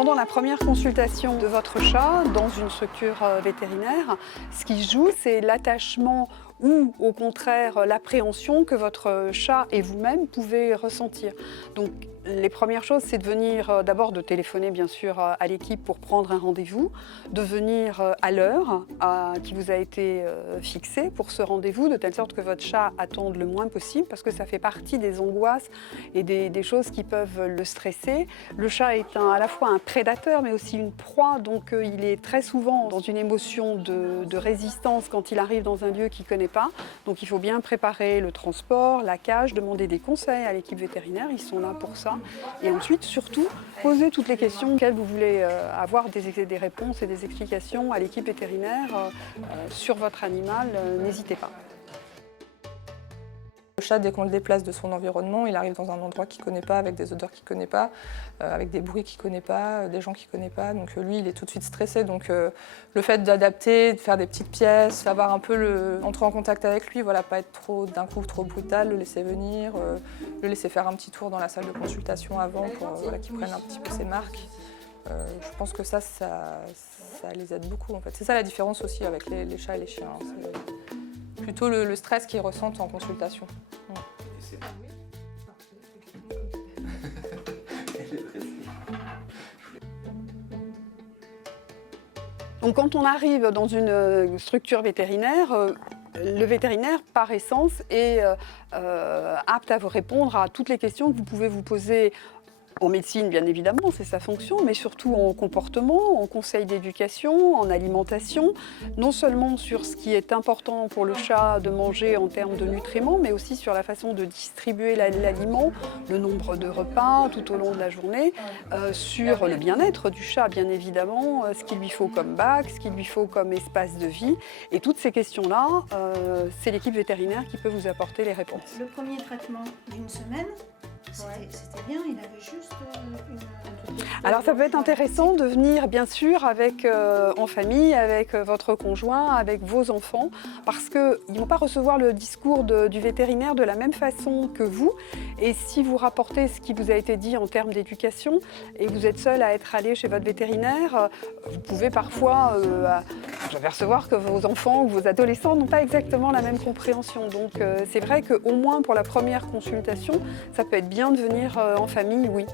Pendant la première consultation de votre chat dans une structure vétérinaire, ce qui joue, c'est l'attachement ou au contraire l'appréhension que votre chat et vous-même pouvez ressentir. Donc les premières choses, c'est de venir d'abord de téléphoner bien sûr à l'équipe pour prendre un rendez-vous, de venir à l'heure qui vous a été fixée pour ce rendez-vous, de telle sorte que votre chat attende le moins possible, parce que ça fait partie des angoisses et des choses qui peuvent le stresser. Le chat est à la fois un prédateur, mais aussi une proie, donc il est très souvent dans une émotion de résistance quand il arrive dans un lieu qu'il ne connaît pas. Donc il faut bien préparer le transport, la cage, demander des conseils à l'équipe vétérinaire, ils sont là pour ça. Et ensuite, surtout, poser toutes les questions auxquelles vous voulez avoir des réponses et des explications à l'équipe vétérinaire sur votre animal, n'hésitez pas. Le chat, dès qu'on le déplace de son environnement, il arrive dans un endroit qu'il ne connaît pas, avec des odeurs qu'il ne connaît pas, avec des bruits qu'il ne connaît pas, des gens qu'il ne connaît pas. Donc lui, il est tout de suite stressé. Donc le fait d'adapter, de faire des petites pièces, savoir un peu entrer en contact avec lui, voilà, pas être d'un coup trop brutal, le laisser venir, le laisser faire un petit tour dans la salle de consultation avant pour qu'il prenne un petit peu ses marques. Je pense que ça les aide beaucoup en fait. C'est ça la différence aussi avec les chats et les chiens. C'est plutôt le stress qu'ils ressentent en consultation. Donc quand on arrive dans une structure vétérinaire, le vétérinaire, par essence, est apte à vous répondre à toutes les questions que vous pouvez vous poser en médecine, bien évidemment, c'est sa fonction, mais surtout en comportement, en conseil d'éducation, en alimentation, non seulement sur ce qui est important pour le chat de manger en termes de nutriments, mais aussi sur la façon de distribuer l'aliment, le nombre de repas tout au long de la journée, sur le bien-être du chat, bien évidemment, ce qu'il lui faut comme bac, ce qu'il lui faut comme espace de vie. Et toutes ces questions-là, c'est l'équipe vétérinaire qui peut vous apporter les réponses. Le premier traitement d'une semaine, c'était bien, il avait juste Alors ça peut être intéressant de venir bien sûr en famille, avec votre conjoint, avec vos enfants, parce qu'ils ne vont pas recevoir le discours du vétérinaire de la même façon que vous. Et si vous rapportez ce qui vous a été dit en termes d'éducation et que vous êtes seul à être allé chez votre vétérinaire, vous pouvez parfois apercevoir que vos enfants ou vos adolescents n'ont pas exactement la même compréhension. Donc c'est vrai qu'au moins pour la première consultation, ça peut être bien de venir en famille, oui.